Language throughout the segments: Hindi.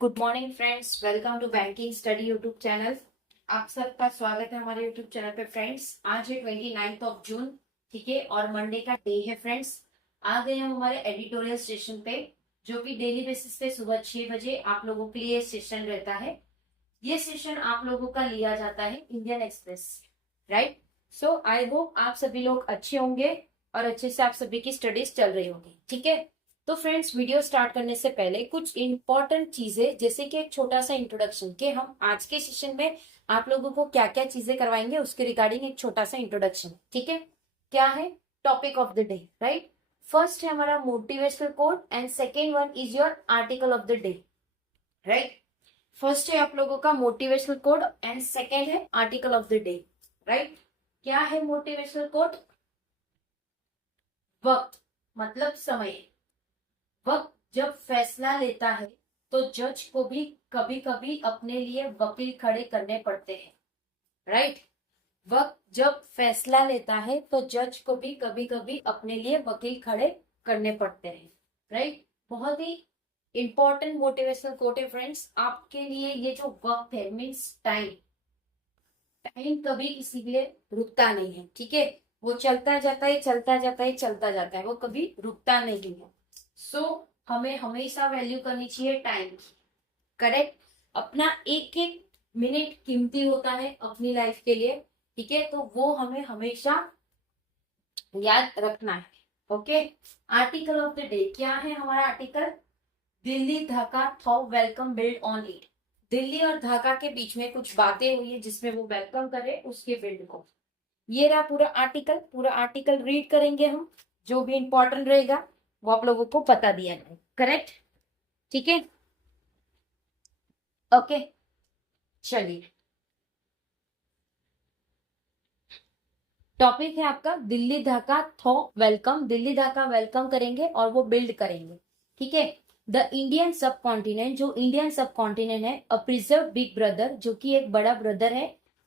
Good morning friends, welcome to banking study YouTube channel. आप सबका स्वागत है हमारे यूट्यूब चैनल पे। फ्रेंड्स, आज है 29 ऑफ जून, ठीक है, और मंडे का डे है। फ्रेंड्स, आ गए हम हमारे एडिटोरियल सेशन पे, जो कि डेली बेसिस पे सुबह 6 बजे आप लोगों के लिए सेशन रहता है। ये सेशन आप लोगों का लिया जाता है Indian express, right. So I hope आप सभी लोग अच्छे होंगे और अच्छे से आप सभी की स्टडीज चल रही होंगी, ठीक है। तो फ्रेंड्स, वीडियो स्टार्ट करने से पहले कुछ इंपॉर्टेंट चीजें, जैसे कि एक छोटा सा इंट्रोडक्शन कि हम आज के सेशन में आप लोगों को क्या क्या चीजें करवाएंगे, उसके रिगार्डिंग एक छोटा सा इंट्रोडक्शन, ठीक है। क्या है topic of the day, right. First है हमारा motivational quote and second one is your article of the day, right. First है आप लोगों का मोटिवेशनल कोड एंड सेकेंड है article of the day, right. क्या है मोटिवेशनल कोड? वक्त मतलब समय। वक्त जब फैसला लेता है तो जज को भी कभी कभी अपने लिए वकील खड़े करने पड़ते हैं, राइट। वक्त जब फैसला लेता है तो जज को भी कभी कभी अपने लिए वकील खड़े करने पड़ते हैं, राइट। बहुत ही इंपॉर्टेंट मोटिवेशनल कोट है फ्रेंड्स आपके लिए। ये जो वक्त है मीन्स टाइम, टाइम कभी किसी के लिए रुकता नहीं है, ठीक है। वो चलता जाता है, चलता जाता है, चलता जाता है, वो कभी रुकता नहीं है। सो हमें हमेशा वैल्यू करनी चाहिए टाइम की, करेक्ट। अपना एक एक मिनट कीमती होता है अपनी लाइफ के लिए, ठीक है, तो वो हमें हमेशा याद रखना है। Okay, article of the day क्या है हमारा article? Delhi Dhaka thaw welcome build on it. Delhi और ढाका के बीच में कुछ बातें हुई है जिसमें वो वेलकम करे उसके बिल्ड को। ये रहा पूरा आर्टिकल। पूरा आर्टिकल रीड करेंगे हम, जो भी इंपॉर्टेंट रहेगा वो आप लोगों को बता दिया जाए, करेक्ट, ठीक है। ओके, चलिए, टॉपिक है आपका Delhi Dhaka thaw welcome. Delhi Dhaka welcome करेंगे और वो बिल्ड करेंगे, ठीक है। द इंडियन सब कॉन्टिनेंट, जो इंडियन सब कॉन्टिनेंट है, अ प्रिजर्व बिग ब्रदर, जो कि एक बड़ा ब्रदर है।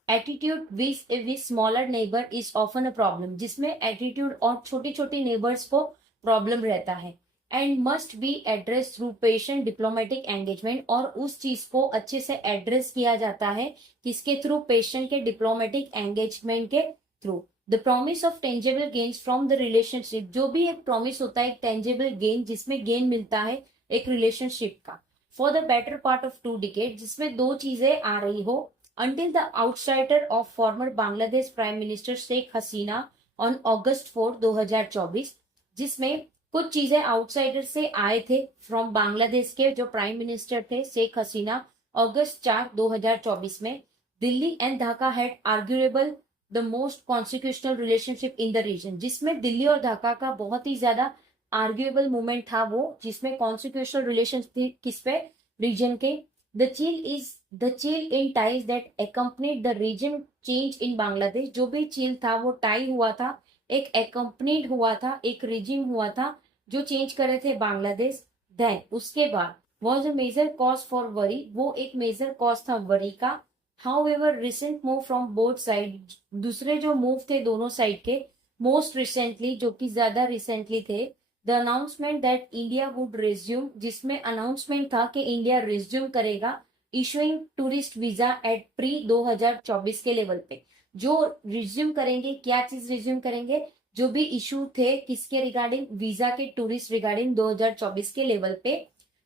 Attitude with smaller neighbour is often a problem, जिसमें एटीट्यूड और छोटी छोटी नेबर्स को प्रॉब्लम रहता है। And must be address through patient diplomatic engagement, और उस चीज को अच्छे से एड्रेस किया जाता है किसके थ्रू? पेशेंट के डिप्लोमेटिक एंगेजमेंट के through. The promise of tangible gains from the relationship, जो भी एक प्रॉमिस होता है, एक टेंजेबल गेन, जिसमें गेन मिलता है एक रिलेशनशिप का। For the better part of 2 decade, जिसमें 2 चीजें आ रही हो। Until the outsider of former Bangladesh prime minister Sheikh Hasina on August 4, 2024, जिसमें कुछ चीजें आउटसाइडर से आए थे फ्रॉम बांग्लादेश के जो प्राइम मिनिस्टर थे शेख हसीना, अगस्त 4, 2024 में। Delhi and Dhaka had arguable the most constitutional relationship in the region, जिसमें दिल्ली और ढाका का बहुत ही ज्यादा आर्ग्यूएबल मूवमेंट था वो, जिसमें कॉन्स्टिट्यूशनल रिलेशन थी किस पे? रीजन के। The chill in ties that accompanied the region change in Bangladesh, जो भी चिल था वो टाई हुआ था, एक accompanied हुआ था, एक रिजिम हुआ था जो चेंज करे थे बांग्लादेश। देन उसके बाद was a major cause for worry, वो एक मेजर कॉज था वरी का। However recent move from both side, दूसरे जो मूव थे दोनों साइड के, मोस्ट रिसेंटली, जो कि ज्यादा रिसेंटली थे, the announcement that India would resume, जिसमें अनाउंसमेंट था कि इंडिया रिज्यूम करेगा issuing tourist visa at pre 2024 के लेवल पे। जो रिज्यूम करेंगे, क्या चीज रिज्यूम करेंगे? जो भी इशू थे किसके रिगार्डिंग? वीजा के, टूरिस्ट रिगार्डिंग 2024 के लेवल पे।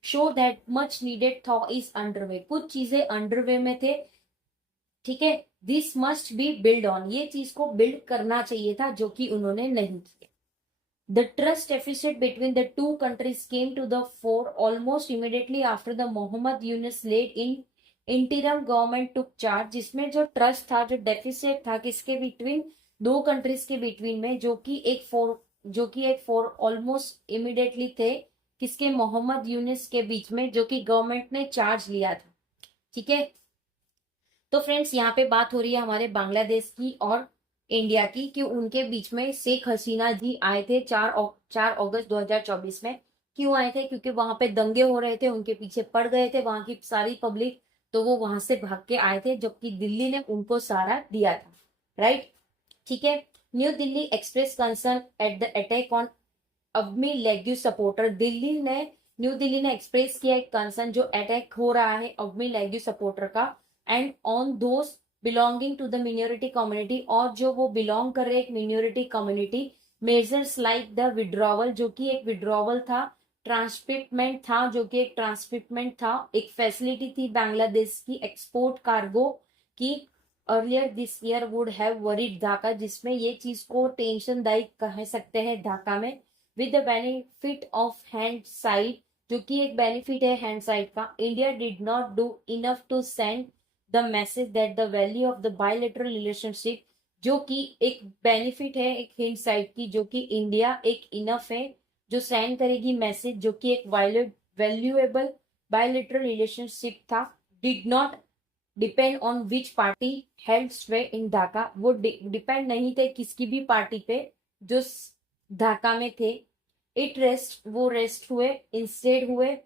Show that much needed thaw is underway, कुछ चीजें अंडरवे में थे, ठीक है। This must be build on, ये चीज को बिल्ड करना चाहिए था, जो कि उन्होंने नहीं किया। The trust deficit between the two countries came to the fore almost immediately after the Mohammad Yunus led in interim government took charge, जिसमें जो ट्रस्ट था, जो डेफिसिट था किसके बिटवीन? 2 कंट्रीज के बिटवीन में, जो कि एक फोर ऑलमोस्ट इमीडिएटली थे किसके? मोहम्मद यूनुस के बीच में, जो कि गवर्नमेंट ने चार्ज लिया था, ठीक है। तो फ्रेंड्स, यहाँ पे बात हो रही है हमारे बांग्लादेश की और इंडिया की, कि उनके बीच में शेख हसीना जी आए थे 4 अगस्त 2024 में। क्यों आए थे? क्योंकि वहां पे दंगे हो रहे थे, उनके पीछे पड़ गए थे वहां की सारी पब्लिक, तो वो वहां से भाग के आए थे, जबकि दिल्ली ने उनको सहारा दिया था, राइट, ठीक है। New Delhi express concern at the attack on Awami League supporter, Delhi ने न्यू दिल्ली ने एक्सप्रेस किया एक कंसर्न जो अटैक हो रहा है अवमी लैग्यू सपोर्टर का and on those belonging to the minority community, और जो वो बिलोंग कर रहे एक minority community, measures like the withdrawal जो कि एक विड्रॉवल था, ट्रांसशिपमेंट था जो कि एक ट्रांसशिपमेंट था, एक फैसिलिटी थी बांग्लादेश की एक्सपोर्ट कार्गो की earlier this year would have worried Dhaka, जिसमें ये चीज को टेंशन दायक कह सकते हैं ढाका में, with the benefit of hand side जो कि एक बेनिफिट है हैंड साइड का, India did not do enough to send the message that the value of the bilateral relationship, जो कि एक बेनिफिट है एक हैंड साइड की, जो कि इंडिया एक इनफ है जो सेंड करेगी मैसेज जो कि एक वैल्यूएबल बायलैटरल रिलेशनशिप था, did not depend on which party held स्वे इन ढाका, वो डिपेंड नहीं थे किसकी भी पार्टी पे जो ढाका में थे, वो रेस्ट हुए इंस्टेड हुए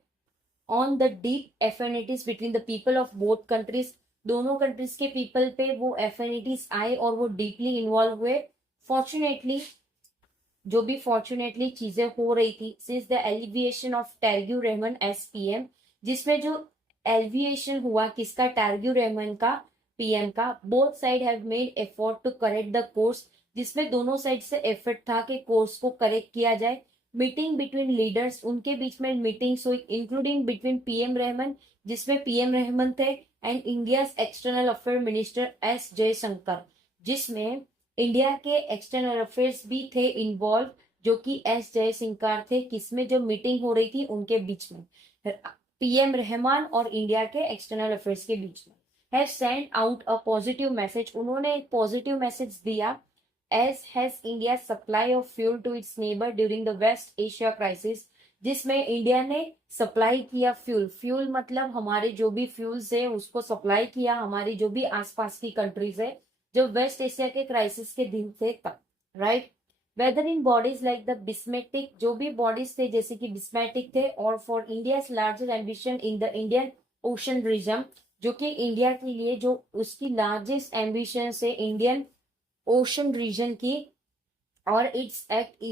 on the deep affinities between the people of both countries, दोनों कंट्रीज के पीपल पे वो एफिनिटीज आए और वो डीपली इन्वॉल्व हुए। फॉर्चुनेटली जो भी फॉर्चुनेटली चीजें हो रही थी since the elevation of Tarique Rahman as PM, जिसमें जो एलिविएशन हुआ किसका, टैरग्यू रहमान का पीएम का, both side have made effort to correct the course, जिसमें दोनों साइड से एफर्ट था कि कोर्स को करेक्ट किया जाए। मीटिंग बिटवीन लीडर्स, उनके बीच में मीटिंग्स हुई इंक्लूडिंग बिटवीन पीएम रहमान, जिसमें पीएम रहमान थे, and India's external affair minister S Jaishankar, जिसमें इंडिया के एक्सटर्नल अफेयर्स भी थे इन्वॉल्व, जो कि एस जयशंकर थे, किसमें जो मीटिंग हो रही थी उनके बीच में, पीएम रहमान और इंडिया के एक्सटर्नल अफेयर्स के बीच में, have send out a positive message, उन्होंने एक पॉजिटिव मैसेज दिया, as has India supply of fuel to its neighbour during the West Asia crisis, जिसमें इंडिया ने सप्लाई किया फ्यूल मतलब हमारे जो भी फ्यूल्स है उसको सप्लाई किया हमारी जो भी आसपास की कंट्रीज है जो वेस्ट एशिया के क्राइसिस के दिन थे तब, right. Whether in bodies like the बिस्मेटिक, जो भी बॉडीज थे जैसे कि बिस्मेटिक थे, और for India largest ambition in the Indian Ocean region, जो कि इंडिया के लिए जो उसकी लार्जेस्ट एम्बिशन है इंडियन ओशन रीजन की, और इट्स एक्ट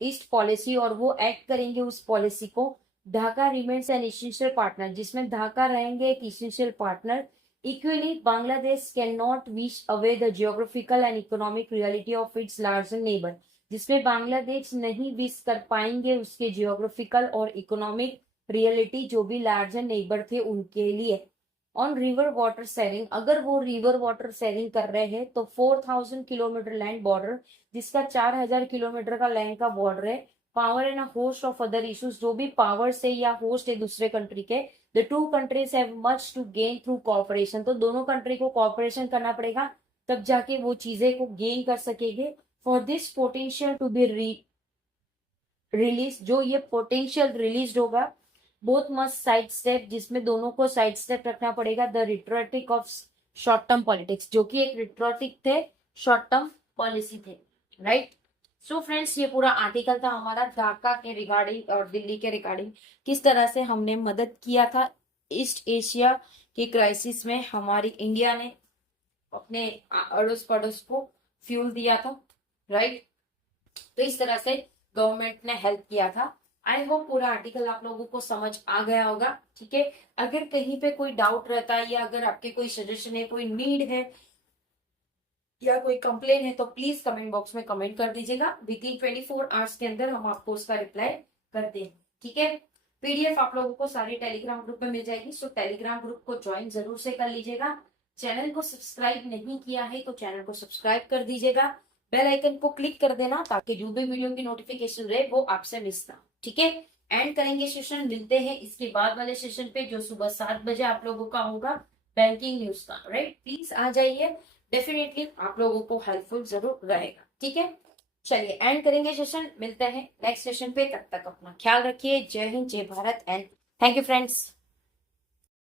ईस्ट पॉलिसी, और वो एक्ट करेंगे उस पॉलिसी को। Dhaka remains N essential partner, जिसमें ढाका रहेंगे एक essential partner. Equally Bangladesh can not wish away the geographical and economic reality of its larger neighbour, जिसमें बांग्लादेश नहीं विश कर पाएंगे उसके जियोग्राफिकल और इकोनॉमिक रियलिटी जो भी लार्जर नेबर थे उनके लिए। ऑन रिवर वाटर शेयरिंग, अगर वो रिवर वाटर शेयरिंग कर रहे हैं तो 4000 किलोमीटर लैंड बॉर्डर, जिसका 4000 किलोमीटर का लैंड का बॉर्डर है, power and host of other issues, जो भी पावर से या होस्ट है दूसरे कंट्री के, the two countries have much to gain through cooperation, तो दोनों कंट्री को कॉपरेशन करना पड़ेगा तब जाके वो चीजें को गेन कर सकेंगे। For this potential to be release, जो ये पोटेंशियल रिलीज होगा, बोथ मस्ट साइड स्टेप, जिसमें दोनों को साइड स्टेप रखना पड़ेगा, the rhetoric of short term politics, जो कि एक रिट्रोटिक थे, शॉर्ट टर्म पॉलिसी थे, राइट। सो फ्रेंड्स, ये पूरा आर्टिकल था हमारा ढाका के रिगार्डिंग और दिल्ली के रिगार्डिंग, किस तरह से हमने मदद किया था ईस्ट एशिया के क्राइसिस में, हमारी इंडिया ने अपने अड़ोस पड़ोस को फ्यूल दिया था, राइट। तो इस तरह से गवर्नमेंट ने हेल्प किया था। आई होप पूरा आर्टिकल आप लोगों को समझ आ गया होगा, ठीक है। अगर कहीं पे कोई डाउट रहता है या अगर आपके कोई सजेशन है, कोई नीड है या कोई कंप्लेन है, तो प्लीज कमेंट बॉक्स में कमेंट कर दीजिएगा। विदिन 24 आवर्स के अंदर हम आपको उसका रिप्लाई करते हैं, ठीक है। पीडीएफ आप लोगों को सारी टेलीग्राम ग्रुप में मिल जाएगी, सो टेलीग्राम ग्रुप को ज्वाइन जरूर से कर लीजिएगा। चैनल को सब्सक्राइब नहीं किया है तो चैनल को सब्सक्राइब कर दीजिएगा, बेल आइकन को क्लिक कर देना ताकि जो भी वीडियो की नोटिफिकेशन रहे वो आपसे मिस ना, ठीक है। एंड करेंगे सेशन, मिलते हैं इसके बाद वाले सेशन पे जो सुबह 7 बजे आप लोगों का होगा बैंकिंग न्यूज का, राइट। प्लीज आ जाइए, डेफिनेटली आप लोगों को हेल्पफुल जरूर रहेगा, ठीक है। चलिए एंड करेंगे सेशन, मिलते हैं नेक्स्ट सेशन पे, तब तक अपना ख्याल रखिए। जय हिंद, जय Bharat and thank you friends.